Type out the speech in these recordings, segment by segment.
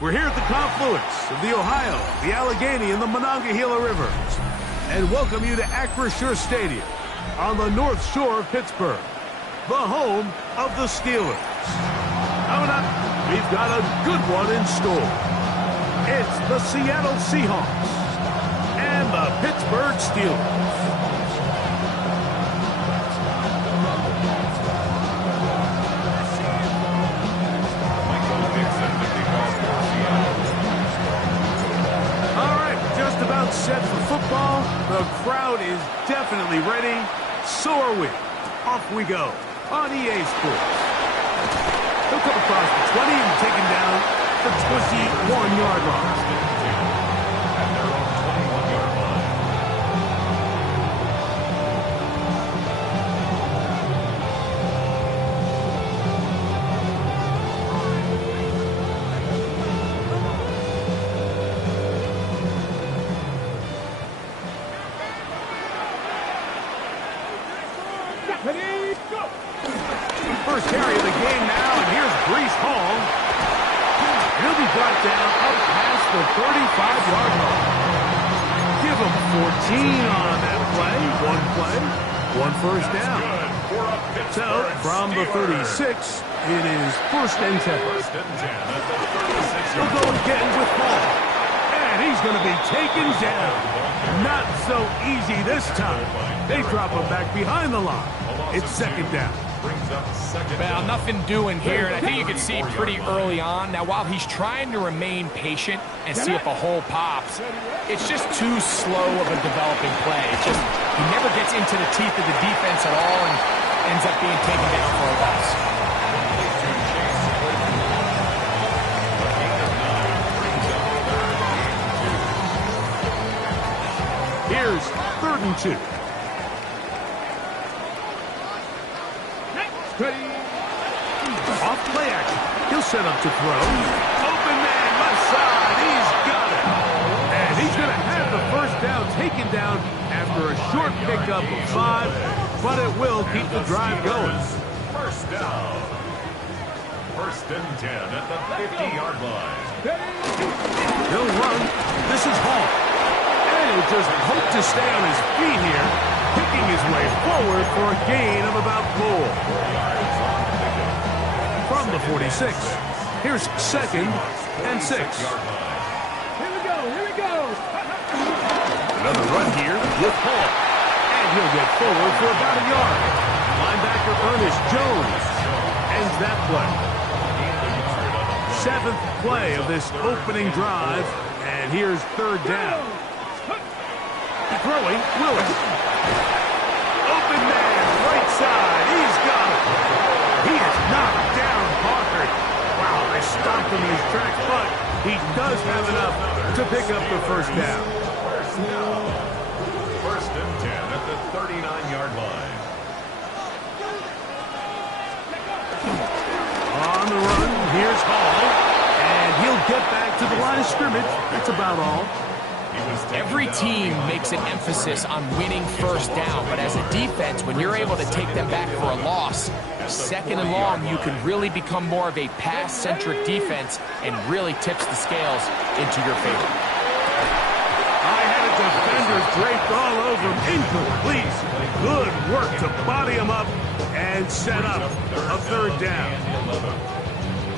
We're here at the confluence of the Ohio, the Allegheny, and the Monongahela Rivers, and welcome you to Acrisure Stadium on the North Shore of Pittsburgh, the home of the Steelers. Coming up, we've got a good one in store. It's the Seattle Seahawks and the Pittsburgh Steelers. Set for football. The crowd is definitely ready. So are we. Off we go on EA Sports. He'll come across the 20 and taken down the 21-yard line. First carry of the game now, and here's Breece Hall. He'll be brought down up past the 35-yard line. Give him 14 on that play. One first down. So, from the 36, it is first and 10. He'll go again with Hall. And he's going to be taken down. Not so easy this time. They drop him back behind the line. It's second down. Well, nothing doing here, and I think you can see pretty early on. Now, while he's trying to remain patient and see if a hole pops, it's just too slow of a developing play. It's just, he never gets into the teeth of the defense at all and ends up being taken down for a loss. Here's 3rd and 2. Off play action. He'll set up to throw. Open man, left side. He's got it. And he's going to have the first down taken down after a short pickup of 5, but it will keep the drive going. First down. 1st and 10 at the 50-yard line. He'll run. This is Hall. And he'll just hope to stay on his feet here, picking his way forward for a gain of about 4. From the 46, here's 2nd and 6. Here we go. Another run here with Hall. And he'll get forward for about a yard. Linebacker Ernest Jones ends that play. 7th play of this opening drive. And here's 3rd down. Throwing, Willis. Open man, right side. He's got it. He is knocked down hard. Wow, they stopped him in his tracks, but he does have enough to pick up the first down. 1st and 10 at the 39-yard line. On the run, here's Hall. And he'll get back to the line of scrimmage. That's about all. Every team makes an emphasis on winning first down, but as a defense, when you're able to take them back for a loss, 2nd and long, you can really become more of a pass-centric defense and really tips the scales into your favor. I had a defender draped all over him. Incomplete. Good work to body him up and set up a 3rd down.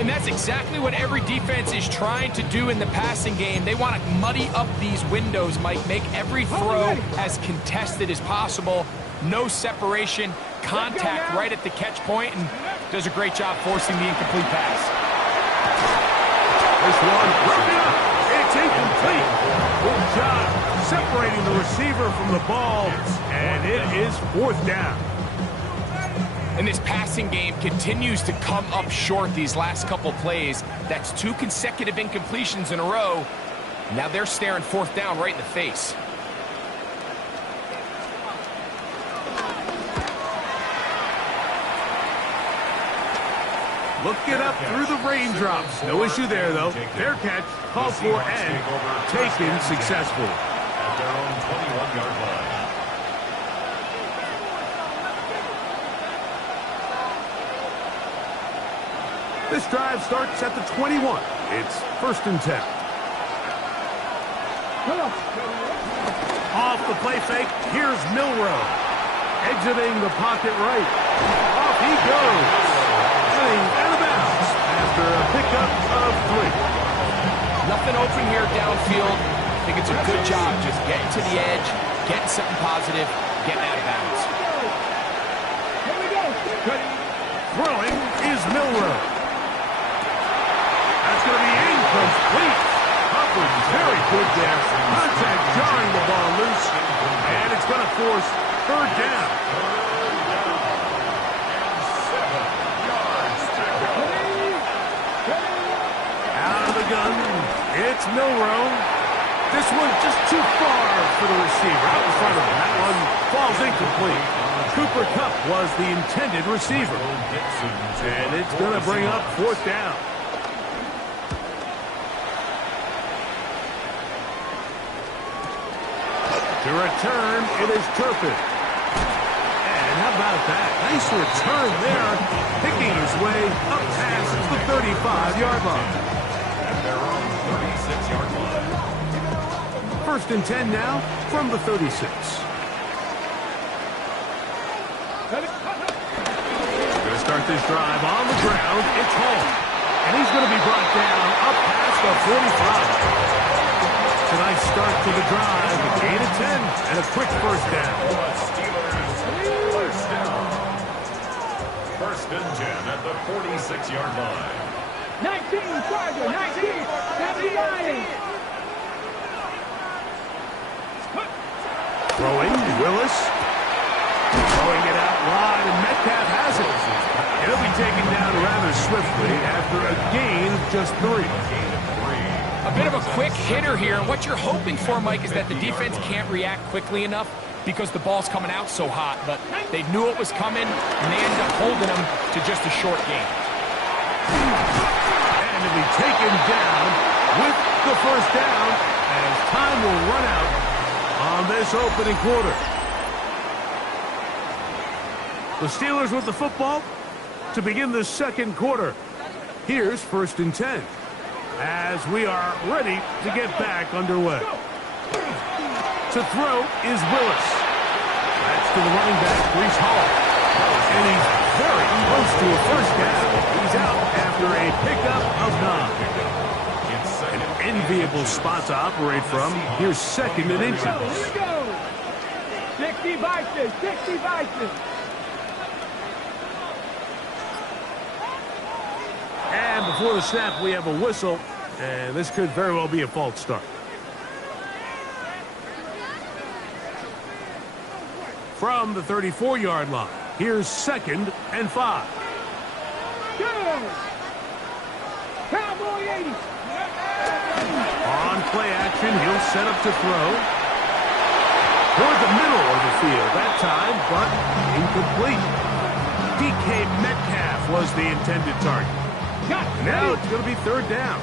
And that's exactly what every defense is trying to do in the passing game. They want to muddy up these windows, Mike, make every throw as contested as possible. No separation, contact right at the catch point, and does a great job forcing the incomplete pass. This one broken up. It's incomplete. Good job separating the receiver from the ball, and it is 4th down. And this passing game continues to come up short these last couple plays. That's 2 consecutive incompletions in a row. Now they're staring 4th down right in the face. Looking up through the raindrops. No issue there, though. Fair catch, called for, and taken successfully. At their own 21-yard line. This drive starts at the 21. It's 1st and 10. Off the play fake, here's Milroe. Exiting the pocket right. Off he goes. Getting out of bounds after a pickup of 3. Nothing open here downfield. I think it's a good job just getting to the edge, getting something positive, getting out of bounds. Here we go. Throwing is Milroe. That's going to be incomplete. Hubbard very good there. Contact jarring the ball loose. And it's going to force 3rd down. Out of the gun, it's Milroe. This one just too far for the receiver. Out in front of him. That one falls incomplete. Cooper Kupp was the intended receiver. And it's going to bring up 4th down. To return, it is Turpin. And how about that? Nice return there, picking his way up past the 35-yard line. At their own 36-yard line. 1st and 10 now from the 36. Going to start this drive on the ground. It's Hall. And he's going to be brought down up past the 45. A nice start to the drive. A gain of 10 and a quick 1st down. Steelers 1st down. 1st and 10 at the 46-yard line. 19, Charger, 19, 79. Throwing, Willis. Throwing it out wide, and Metcalf has it. He'll be taken down rather swiftly after a gain of just 3. A bit of a quick hitter here. What you're hoping for, Mike, is that the defense can't react quickly enough because the ball's coming out so hot. But they knew it was coming, and they ended up holding them to just a short gain. And to be taken down with the 1st down as time will run out on this opening quarter. The Steelers with the football to begin the 2nd quarter. Here's 1st and 10. As we are ready to get back underway. To throw is Willis. That's to the running back, Breece Hall. And he's very close to a 1st down. He's out after a pickup of 9. An enviable spot to operate from. Here's 2nd and inches. Here we go. 60 Vikings, 60 Vikings. And before the snap, we have a whistle, and this could very well be a false start. From the 34-yard line, here's 2nd and 5. Go. Cowboy 80. On play action, he'll set up to throw. Toward the middle of the field that time, but incomplete. DK Metcalf was the intended target. Now it's going to be 3rd down.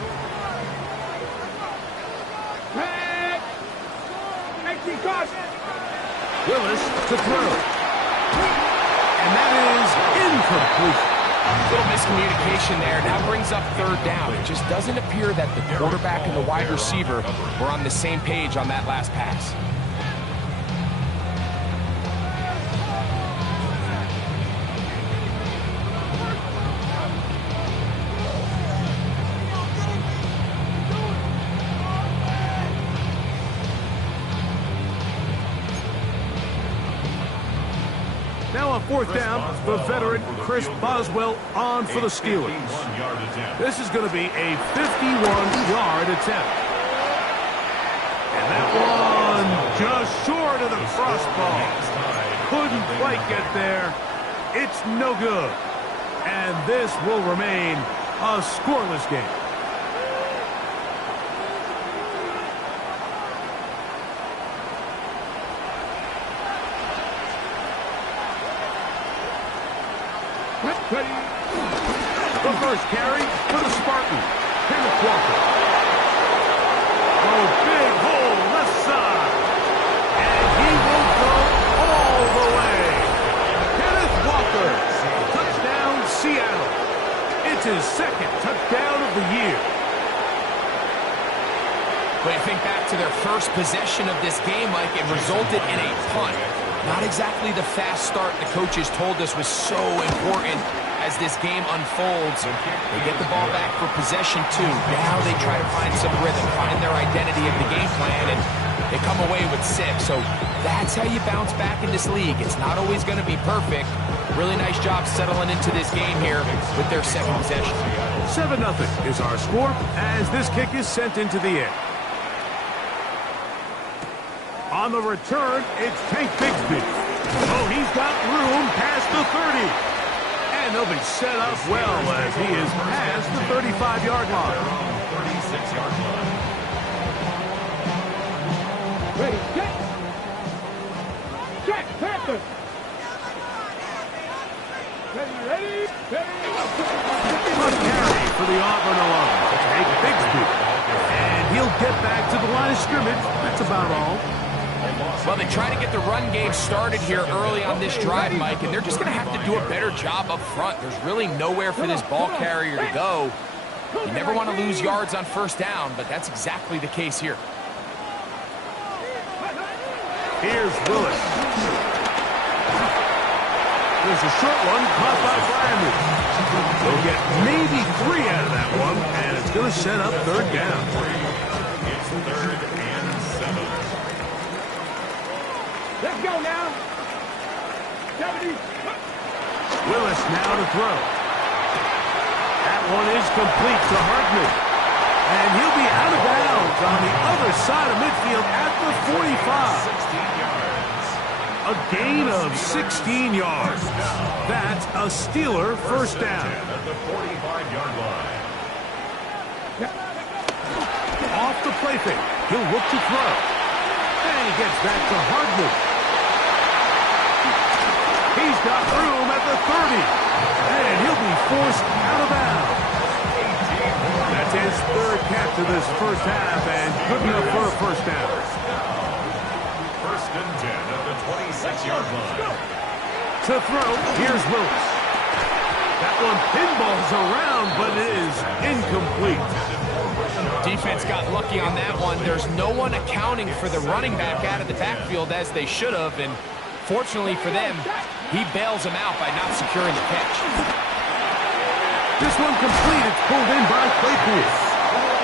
Willis to throw. And that is incomplete. Little miscommunication there. Now brings up 3rd down. It just doesn't appear that the quarterback and the wide receiver were on the same page on that last pass. Now on 4th down, the veteran Chris Boswell on for the Steelers. This is going to be a 51-yard attempt. And that one just short of the crossbar. Couldn't quite get there. It's no good. And this will remain a scoreless game. The first carry for the Spartans. Kenneth Walker. Oh, big hole left side. And he will go all the way. Kenneth Walker. Touchdown, Seattle. It's his 2nd But you think back to their first possession of this game, Mike, it resulted in a punt. Not exactly the fast start the coaches told us was so important as this game unfolds. They get the ball back for possession two. Now they try to find some rhythm, find their identity of the game plan, and they come away with 6. So that's how you bounce back in this league. It's not always going to be perfect. Really nice job settling into this game here with their second possession. 7-0 is our score as this kick is sent into the air. On the return, it's Tank Bigsby. Oh, he's got room past the 30. And they'll be set up well as he is past the 35-yard line. 36-yard line. Ready, check. Check, Panther. Ready. A carry for the Auburn alum. Tank Bigsby. And he'll get back to the line of scrimmage. That's about all. Well, they try to get the run game started here early on this drive, Mike, and they're just going to have to do a better job up front. There's really nowhere for this ball carrier to go. You never want to lose yards on first down, but that's exactly the case here. Here's Willis. There's a short one caught by Brandon. They'll get maybe 3 out of that one, and it's going to set up third down. It's 3rd and 7. Let's go now. 70. Willis now to throw. That one is complete to Hartman. And he'll be out of bounds on the other side of midfield at the 45. 16 yards. A gain of 16 yards. That's a Steeler first down. At the 45-yard line. Off the play fake. He'll look to throw. And he gets back to Hardman. He's got room at the 30. And he'll be forced out of bounds. That's his third catch of this first half and good enough for a first down. 1st and 10 at the 26-yard line. To throw, here's Willis. That one pinballs around, but it is incomplete. Defense got lucky on that one. There's no one accounting for the running back out of the backfield as they should have, and fortunately for them, he bails them out by not securing the catch. This one complete. It's pulled in by Claypool.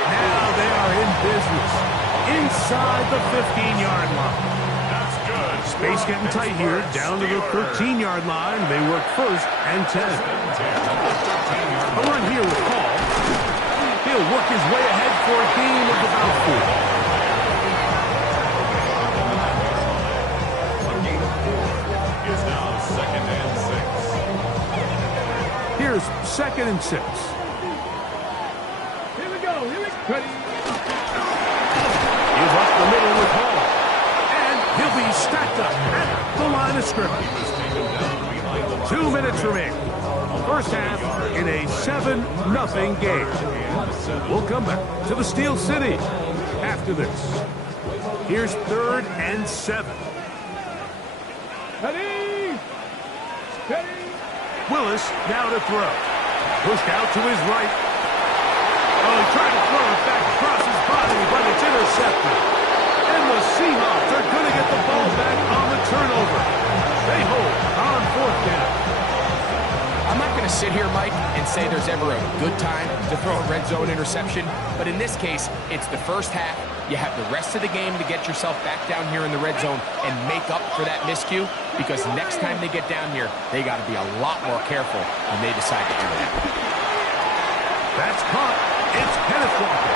Now they are in business inside the 15-yard line. That's good. Space getting tight here, down to the 13-yard line. They work 1st and 10. A run here with Paul. He'll work his way ahead for a gain of about 4. Is now 2nd and 6. Here's 2nd and 6. Here we go. Ready. He's up the middle with Hall. And he'll be stacked up at the line of scrimmage. 2 minutes remaining. First half in a 7-0 game. We'll come back to the Steel City after this. Here's 3rd and 7. Ready. Willis now to throw. Pushed out to his right. Oh, he tried to throw it back across his body, but it's intercepted. And the Seahawks are going to get the ball back on the turnover. They hold on 4th down. I'm not going to sit here, Mike, and say there's ever a good time to throw a red zone interception, but in this case, it's the first half. You have the rest of the game to get yourself back down here in the red zone and make up for that miscue, because next time they get down here, they got to be a lot more careful when they decide to enter that. That's caught. It's Kenneth Walker.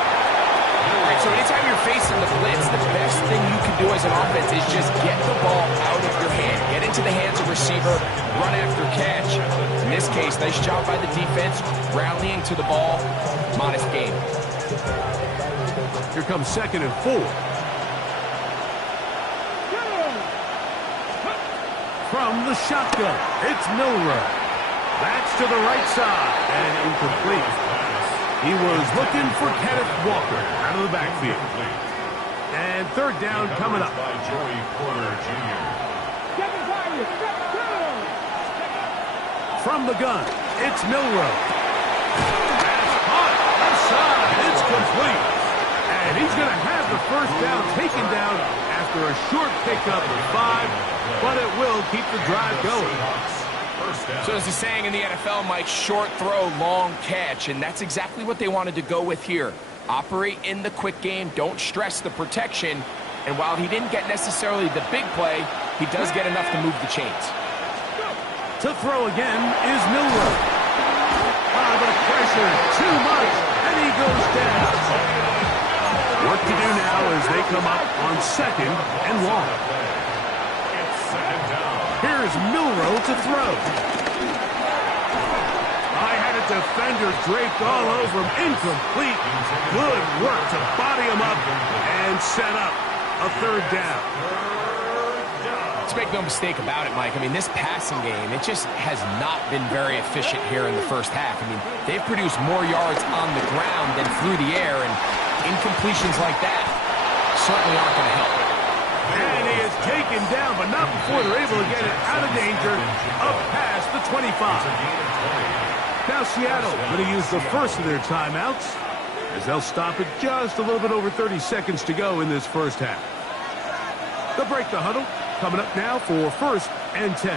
All right, so anytime you're facing the blitz, the best thing you can do as an offense is just get the ball out of your hand. Get into the hands of receiver, run after catch. In this case, nice job by the defense, rallying to the ball. Modest game. Here comes 2nd and 4. From the shotgun, it's Milroe. That's to the right side and incomplete. He was looking for Kenneth Walker out of the backfield. And 3rd down coming up. By Joey Porter Jr. From the gun, it's Milroe. That's caught. Outside. It's complete. And he's going to have have the first down taken down after a short pickup of 5, but it will keep the drive going. So there's a saying in the NFL, Mike, short throw, long catch, and that's exactly what they wanted to go with here. Operate in the quick game, don't stress the protection, and while he didn't get necessarily the big play, he does get enough to move the chains. To throw again is Milroe. The pressure, too much, and he goes down. Work to do now as they come up on 2nd and long. Here's Milroe to throw. I had a defender draped all over him. Incomplete. Good work to body him up and set up a 3rd down. Let's make no mistake about it, Mike. I mean, this passing game, it just has not been very efficient here in the first half. I mean, they've produced more yards on the ground than through the air, and incompletions like that certainly aren't going to help. And he is taken down, but not before they're able to get it out of danger, up past the 25. Now Seattle going to use the first of their timeouts, as they'll stop it just a little bit over 30 seconds to go in this first half. They'll break the huddle. Coming up now for 1st and 10.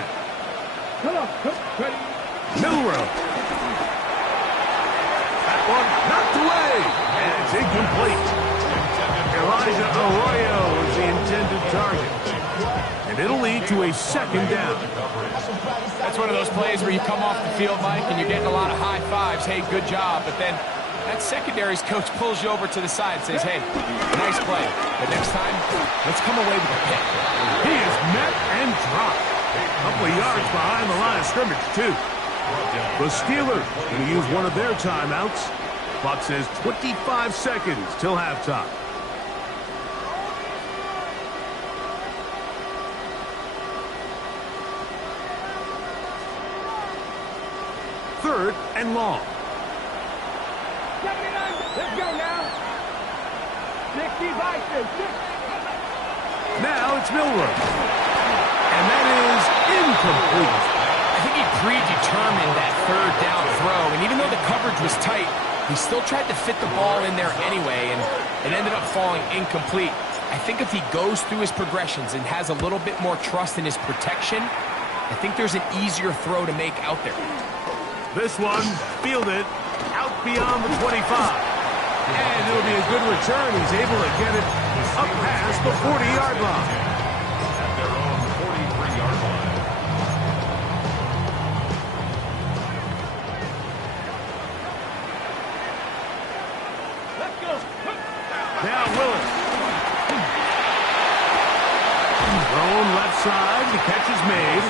Milroe. That one knocked away, and it's incomplete. Elijah Arroyo is the intended target, and it'll lead to a 2nd down. That's one of those plays where you come off the field, Mike, and you're getting a lot of high fives. Hey, good job. But then that secondary's coach pulls you over to the side and says, hey, nice play. But next time, let's come away with a pick. He is met and dropped. A couple of yards behind the line of scrimmage, too. The Steelers going to use one of their timeouts. Clock says 25 seconds till halftime. Third and long. 79. Let's go now. 60 Vikings. Now it's Milroe. And that is incomplete. I think he predetermined that 3rd down throw, and even though the coverage was tight, he still tried to fit the ball in there anyway, and it ended up falling incomplete. I think if he goes through his progressions and has a little bit more trust in his protection, I think there's an easier throw to make out there. This one fielded out beyond the 25. And it'll be a good return. He's able to get it up past the 40-yard line. At their own 43-yard line. Let's go. Now Willis. Thrown left side. The catch is made.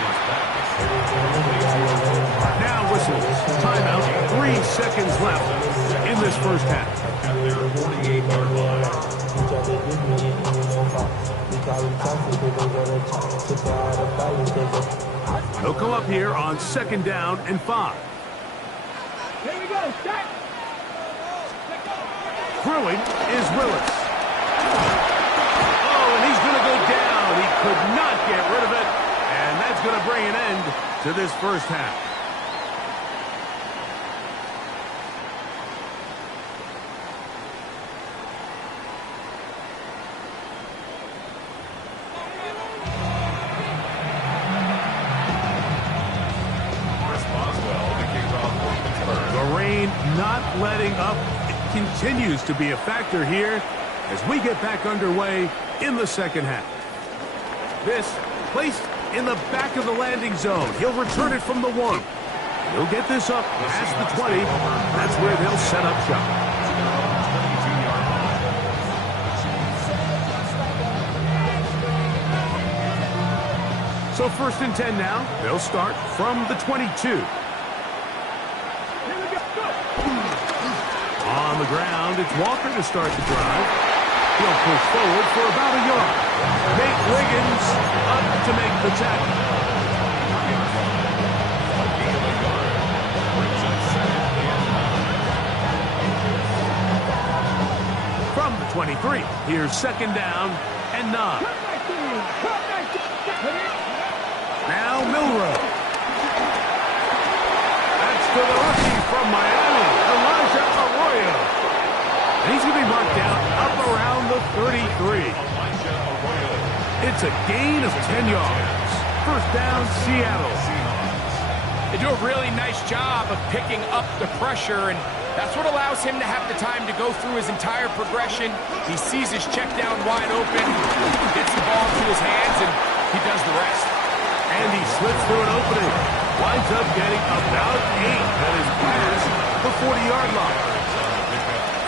Now whistles. Timeout. 3 seconds left in this first half. At their 48-yard line. He'll come up here on 2nd down and 5. Here we go. Start. Throwing is Willis. Oh, and he's going to go down. He could not get rid of it. And that's going to bring an end to this first half. Not letting up. It continues to be a factor here as we get back underway in the second half. This placed in the back of the landing zone. He'll return it from the 1. He'll get this up past the 20. That's where they'll set up shop. So 1st and 10 now. They'll start from the 22. On the ground, it's Walker to start the drive. He'll push forward for about a yard. Nate Wiggins up to make the tackle. From the 23, here's 2nd down and 9. Now Milroe. That's to the rookie from Miami, Elijah Arroyo. And he's going to be marked down up around the 33. It's a gain of 10 yards. First down, Seattle. They do a really nice job of picking up the pressure, and that's what allows him to have the time to go through his entire progression. He sees his check down wide open, gets the ball to his hands, and he does the rest. And he slips through an opening. Winds up getting about 8. That is past the 40-yard line.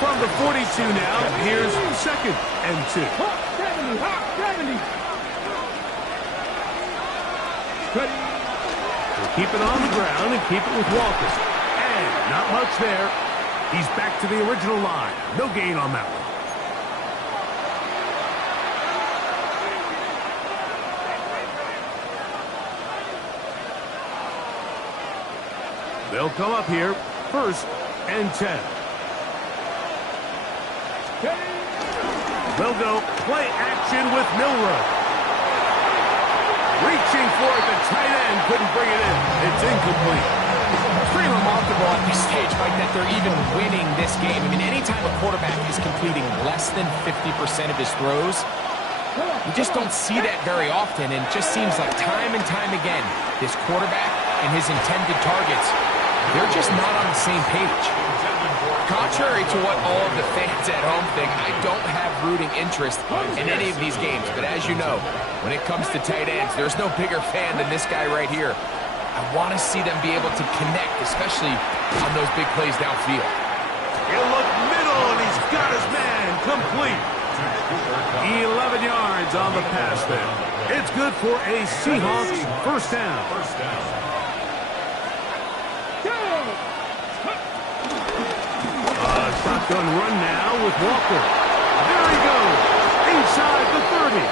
From the 42 now, here's 2nd and 2. 70. We'll keep it on the ground and keep it with Walker. And not much there. He's back to the original line. No gain on that one. They'll come up here. 1st and 10. They'll go play action with Milroe. Reaching for it, the tight end couldn't bring it in. It's incomplete. It's pretty remarkable at this stage, Mike, that they're even winning this game. I mean, anytime a quarterback is completing less than 50% of his throws, you just don't see that very often, and it just seems like time and time again, this quarterback and his intended targets, they're just not on the same page. Contrary to what all of the fans at home think, I don't have rooting interest in any of these games. But as you know, when it comes to tight ends, there's no bigger fan than this guy right here. I want to see them be able to connect, especially on those big plays downfield. He'll look middle, and he's got his man complete. 11 yards on the pass there. It's good for a Seahawks first down. Shotgun run now with Walker. There he goes, inside the 30.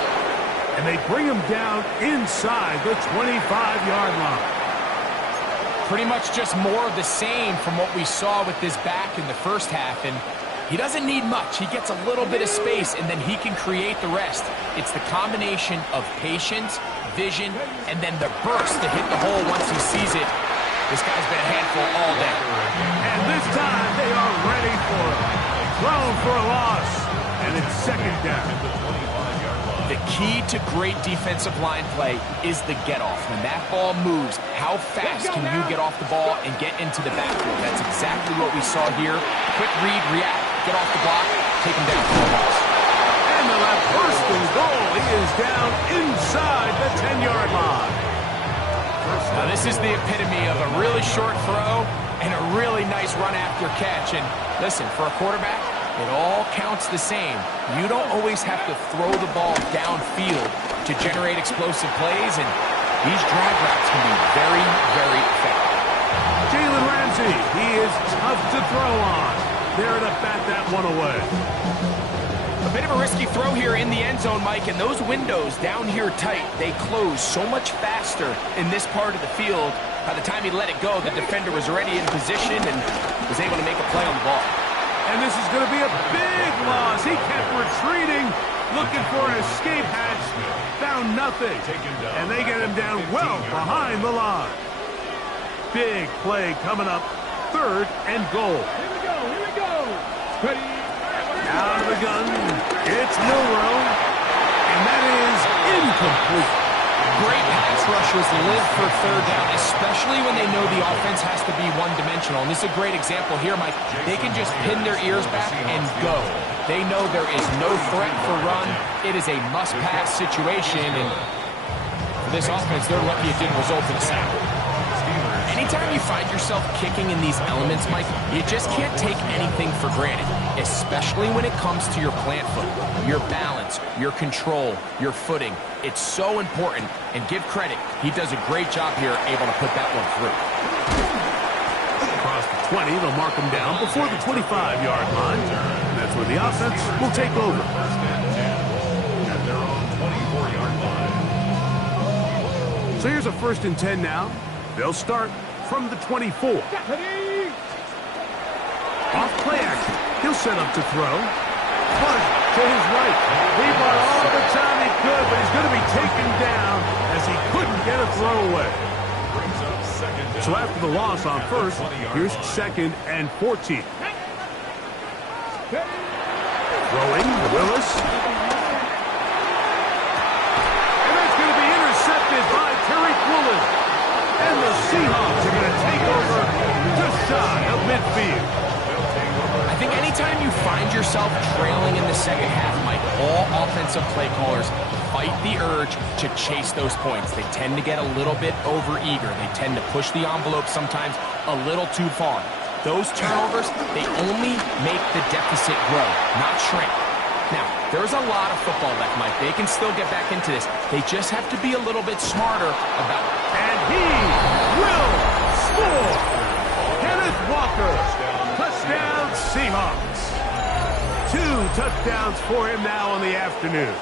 And they bring him down inside the 25-yard line. Pretty much just more of the same from what we saw with this back in the first half. And he doesn't need much. He gets a little bit of space, and then he can create the rest. It's the combination of patience, vision, and then the burst to hit the hole once he sees it. This guy's been a handful all day. And this time they are ready for him. Thrown for a loss. And it's 2nd down. The key to great defensive line play is the get-off. When that ball moves, how fast can you get off the ball and get into the backfield? That's exactly what we saw here. Quick read, react, get off the block, take him down for a loss. And the left first and goal. He is down inside the 10-yard line. Now this is the epitome of a really short throw and a really nice run after catch. And listen, for a quarterback, it all counts the same. You don't always have to throw the ball downfield to generate explosive plays, and these drag routes can be very, very effective. Jalen Ramsey, he is tough to throw on. There to bat that one away. A bit of a risky throw here in the end zone, Mike, and those windows down here tight, they close so much faster in this part of the field. By the time he let it go, the defender was already in position and was able to make a play on the ball. And this is going to be a big loss. He kept retreating, looking for an escape hatch, found nothing. And they get him down well behind the line. Big play coming up, 3rd and goal. Here we go. Ready. Out of the gun, it's Milroe, and that is incomplete. Great pass rushers live for 3rd down, especially when they know the offense has to be one-dimensional. And this is a great example here, Mike. They can just pin their ears back and go. They know there is no threat for run. It is a must-pass situation, and for this offense, they're lucky it didn't result in a sack. Anytime you find yourself kicking in these elements, Mike, you just can't take anything for granted, especially when it comes to your plant foot, your balance, your control, your footing. It's so important, and give credit. He does a great job here, able to put that one through. Across the 20, they'll mark him down before the 25-yard line. And that's where the offense will take over. So here's a 1st and 10 now. They'll start from the 24. Off play action. He'll set up to throw. Punt to his right. He bought all the time he could, but he's going to be taken down as he couldn't get a throw away. So after the loss on 1st, here's 2nd and 14. Throwing, Willis. And that's going to be intercepted by Terry Woolen. And the Seahawks are going to take over just shy of midfield. I think anytime you find yourself trailing in the second half, Mike, all offensive play callers fight the urge to chase those points. They tend to get a little bit overeager. They tend to push the envelope sometimes a little too far. Those turnovers, they only make the deficit grow, not shrink. Now, there's a lot of football left, Mike. They can still get back into this. They just have to be a little bit smarter about it. And he will score! Kenneth Walker, touchdown Seahawks. 2 touchdowns for him now on the afternoon.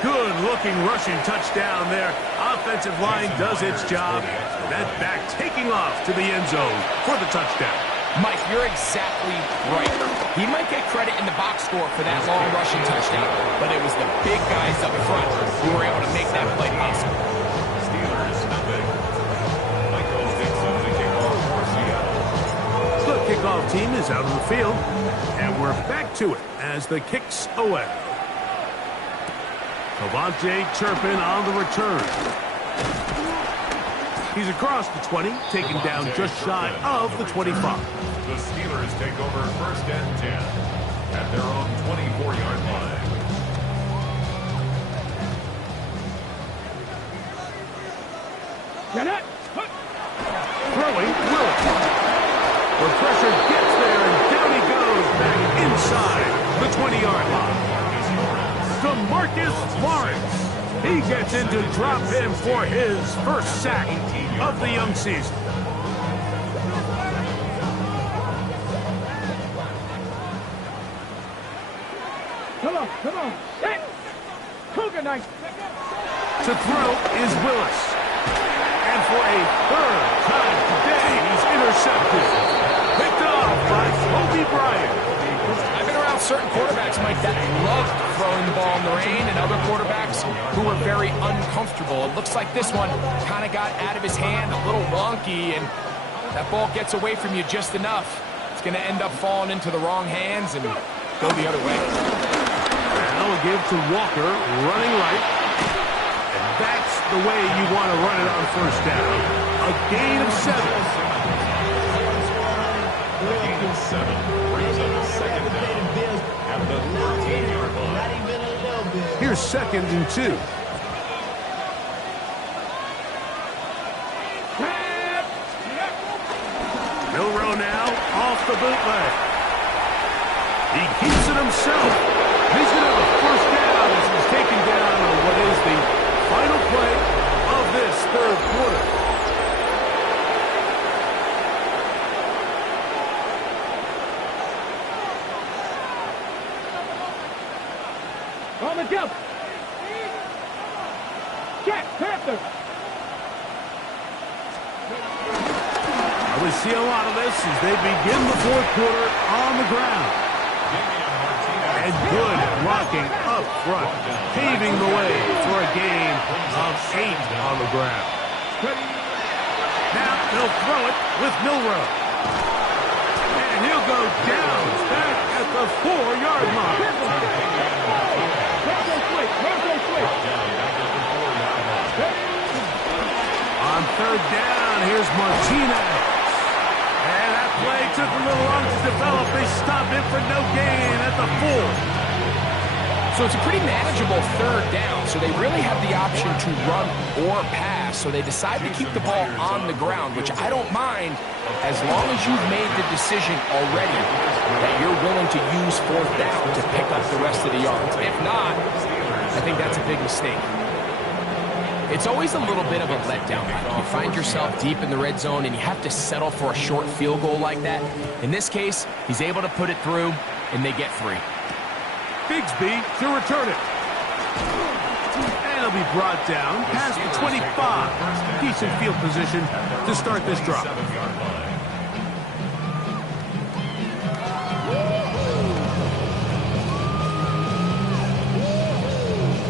Good-looking rushing touchdown there. Offensive line does its job. That back taking off to the end zone for the touchdown. Mike, you're exactly right. He might get credit in the box score for that long rushing touchdown, but it was the big guys up front who were able to make that play possible. Steelers nothing. Michael Dixon, the kickoff for Seattle. The kickoff team is out on the field, and we're back to it as the kick's away. Cavante Turpin on the return. He's across the 20, taken down just shy of the 25. The Steelers take over 1st and 10 at their own 24-yard line. Get it. Throwing, Willis. The pressure gets there, and down he goes back inside the 20-yard line. DeMarcus Lawrence. He gets in to drop him for his first sack of the young season. Come on. Hit. Cougar knife. To throw is Willis. And for a third time today, he's intercepted. Picked off by Kobe Bryant. I've been around certain quarterbacks, Mike, that loved throwing the ball in the rain, and other quarterbacks who were very uncomfortable. It looks like this one kind of got out of his hand, a little wonky, and that ball gets away from you just enough. It's going to end up falling into the wrong hands and go the other way. Now a give to Walker, running right. And that's the way you want to run it on first down. A gain of 7. A gain of 7 brings up a second down at the 13-yard line. Here's 2nd and 2. Milroe now off the bootleg. He keeps it himself. He's going to have a first down as he's taken down on what is the final play of this third quarter. On the jump. Jack Panther. We see a lot of this as they begin the fourth quarter on the ground. And good blocking up front, paving the way for a gain of 8 on the ground. Now they'll throw it with Milroe. And he'll go down back at the 4-yard line. On third down, here's Martinez. And that play took a little long to develop. They stopped it for no gain at the 4. So it's a pretty manageable third down, so they really have the option to run or pass. So they decide to keep the ball on the ground, which I don't mind as long as you've made the decision already that you're willing to use fourth down to pick up the rest of the yards. If not, I think that's a big mistake. It's always a little bit of a letdown. You find yourself deep in the red zone and you have to settle for a short field goal like that. In this case, he's able to put it through and they get 3. Bigsby to return it. And he'll be brought down past the 25. Decent field position to start this drive.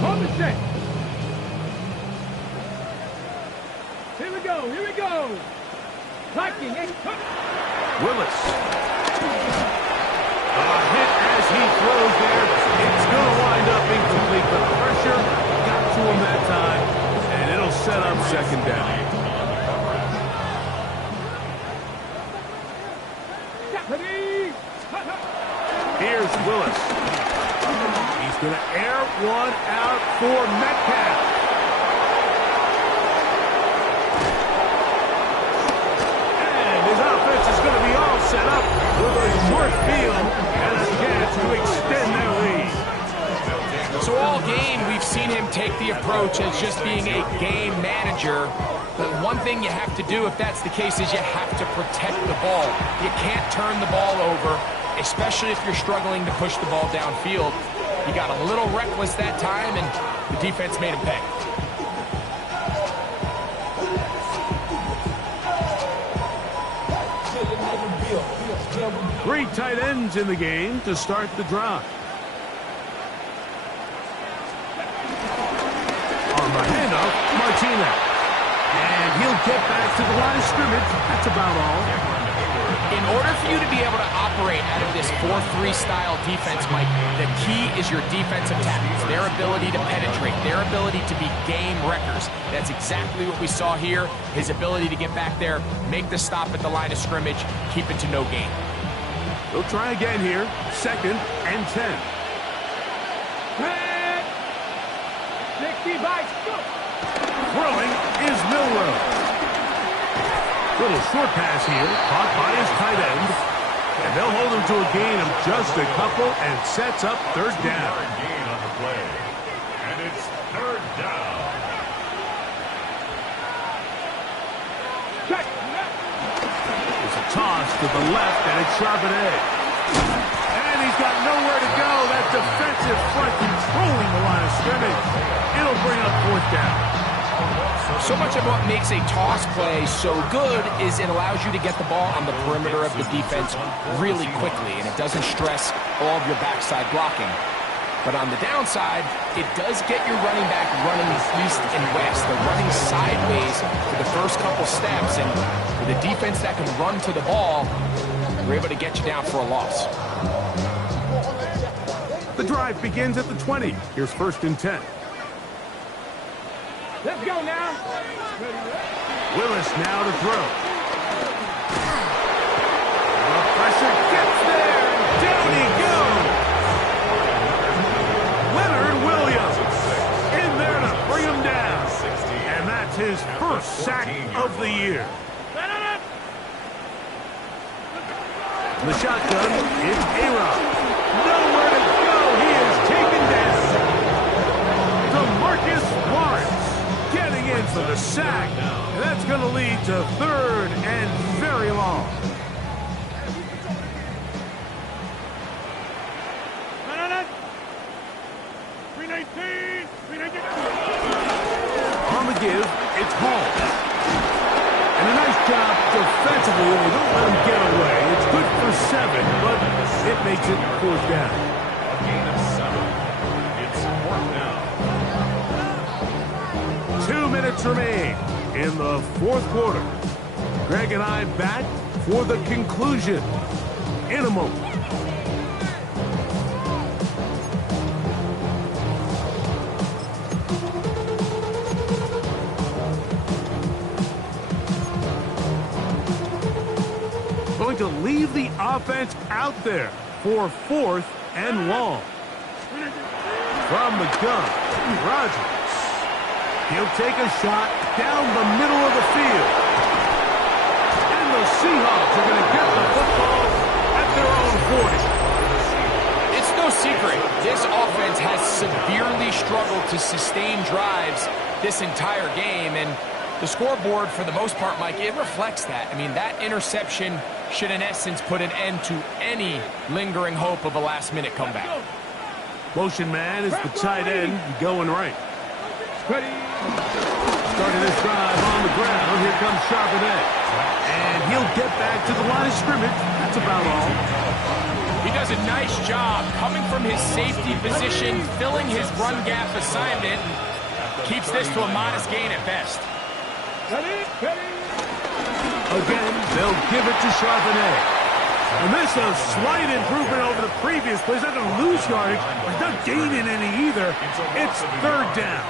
On the set. Here we go. Blocking and Willis. Hit as he throws there. It's going to wind up incomplete, but the pressure got to him that time, and it'll set up second down. Here's Willis. He's going to air one out for Metcalf. And his offense is going to be all set up with a short field and a chance to extend their lead. So all game, we've seen him take the approach as just being a game manager. But one thing you have to do if that's the case is you have to protect the ball. You can't turn the ball over, especially if you're struggling to push the ball downfield. He got a little reckless that time, and the defense made him pay. Three tight ends in the game to start the drive. On the handoff, Martinez. And he'll get back to the line of scrimmage. That's about all. In order for you to be able to operate out of this 4-3 style defense, Mike, the key is your defensive tackles, their ability to penetrate, their ability to be game wreckers. That's exactly what we saw here, his ability to get back there, make the stop at the line of scrimmage, keep it to no gain. They'll try again here, 2nd and 10. 60 by Throwing is Milroe. Little short pass here, caught by his tight end. And they'll hold him to a gain of just a couple and sets up third down. Gain on the play. And it's third down. There's a toss to the left, and it's Charbonnet. And he's got nowhere to go. That defensive front controlling the line of scrimmage. It'll bring up fourth down. So much of what makes a toss play so good is it allows you to get the ball on the perimeter of the defense really quickly, and it doesn't stress all of your backside blocking. But on the downside, it does get your running back running east and west. They're running sideways for the first couple steps, and with a defense that can run to the ball, we're able to get you down for a loss. The drive begins at the 20. Here's 1st and 10. Let's go now. Willis now to throw. The pressure gets there, and down he goes. Leonard Williams in there to bring him down. And that's his first sack of the year. The shotgun is A-Rod. Nowhere to go. He is taken down. DeMarcus Lawrence getting in for the sack. And that's going to lead to 3rd and very long. On the give, it's Hall. And a nice job defensively. They don't let him get away. It's good for 7, but it makes it 4th down. A gain of 7. It's 4th down. 2 minutes remain in the 4th quarter. Greg and I back for the conclusion in a moment. Going to leave the offense out there for 4th and long. From the gun, Rodgers. He'll take a shot down the middle of the field. And the Seahawks are going to get the football at their own 40. It's no secret, this offense has severely struggled to sustain drives this entire game, and the scoreboard, for the most part, Mike, it reflects that. I mean, that interception should, in essence, put an end to any lingering hope of a last-minute comeback. Motion man is the tight end going right. Starting this drive on the ground, here comes Charbonnet. And he'll get back to the line of scrimmage. That's about all. He does a nice job coming from his safety position, filling his run gap assignment. Keeps this to a modest gain at best. Again, they'll give it to Charbonnet. And this is a slight improvement over the previous play. He's not going to lose yardage. He's not gaining any either. It's third down.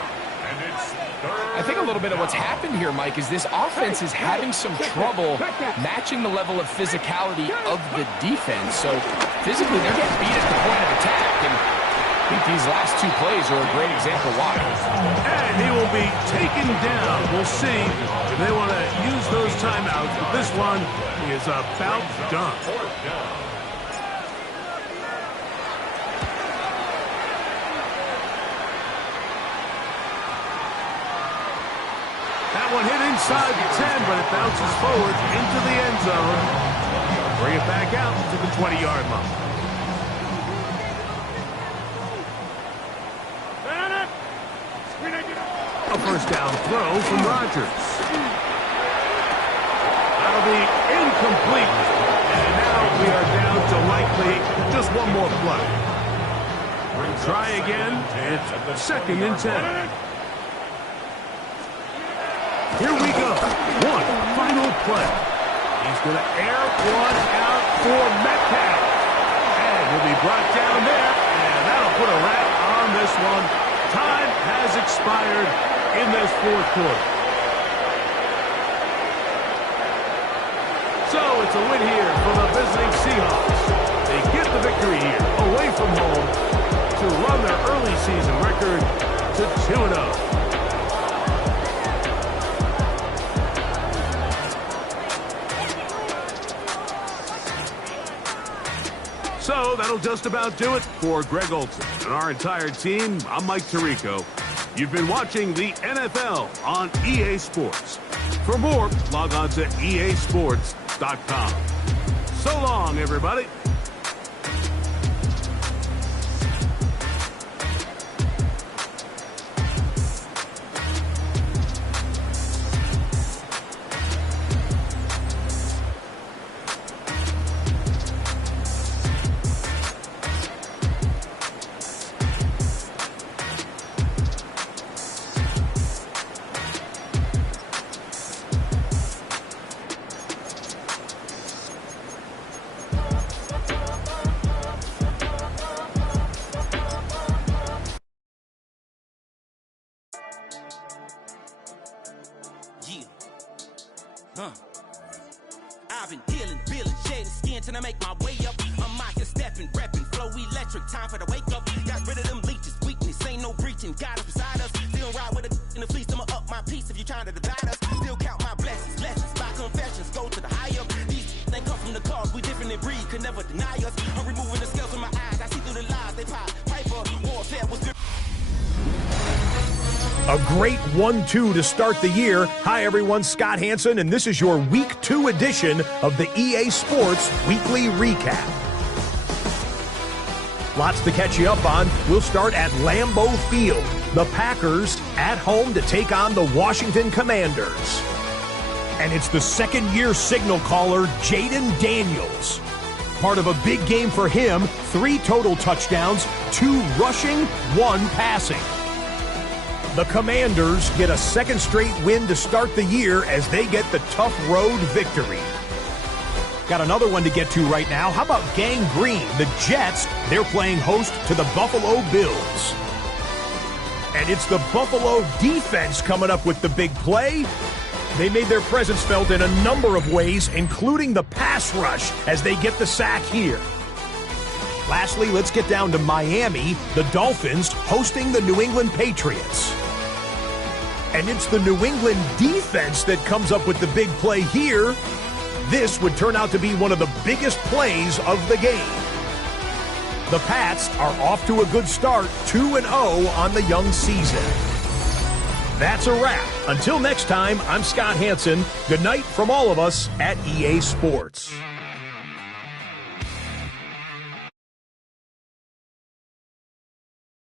I think a little bit of what's happened here, Mike, is this offense is having some trouble matching the level of physicality of the defense. So physically, they're getting beat at the point of attack. And I think these last two plays are a great example why. And he will be taken down. We'll see if they want to use those timeouts. But this one is about done. That one hit inside the 10, but it bounces forward into the end zone. Bring it back out to the 20-yard line. A first down throw from Rodgers. That'll be incomplete. And now we are down to likely just one more play. Try again. It's second and 10. Here we go. One final play. He's going to air one out for Metcalf. And he'll be brought down there. And that'll put a wrap on this one. Time has expired in this fourth quarter. So it's a win here for the visiting Seahawks. They get the victory here away from home to run their early season record to 2-0. So that'll just about do it for Greg Olsen and our entire team. I'm Mike Tirico. You've been watching the NFL on EA Sports. For more, log on to easports.com. So long, everybody. I've been dealing, billing, shading skin till I make my way up. I'm out here stepping, repping, flow electric, time for the wake up. Got rid of them leeches, weakness, ain't no breaching. God is beside us, still ride with a in the fleece. I'ma up my piece if you trying to divide us. Still count my blessings, lessons, by confessions, go to the high up. These they come from the cause, we different in breed, could never deny us. I'm removing the scales from my eyes, I see through the lies they pop. Piper, warfare was good. A great 1-2 to start the year. Hi, everyone. Scott Hanson, and this is your Week 2 edition of the EA Sports Weekly Recap. Lots to catch you up on. We'll start at Lambeau Field. The Packers at home to take on the Washington Commanders. And it's the second-year signal caller, Jaden Daniels. Part of a big game for him, 3 total touchdowns, 2 rushing, 1 passing. The Commanders get a second straight win to start the year as they get the tough road victory. Got another one to get to right now. How about Gang Green? The Jets, they're playing host to the Buffalo Bills. And it's the Buffalo defense coming up with the big play. They made their presence felt in a number of ways, including the pass rush as they get the sack here. Lastly, let's get down to Miami. The Dolphins hosting the New England Patriots. And it's the New England defense that comes up with the big play here. This would turn out to be one of the biggest plays of the game. The Pats are off to a good start, 2-0 on the young season. That's a wrap. Until next time, I'm Scott Hanson. Good night from all of us at EA Sports.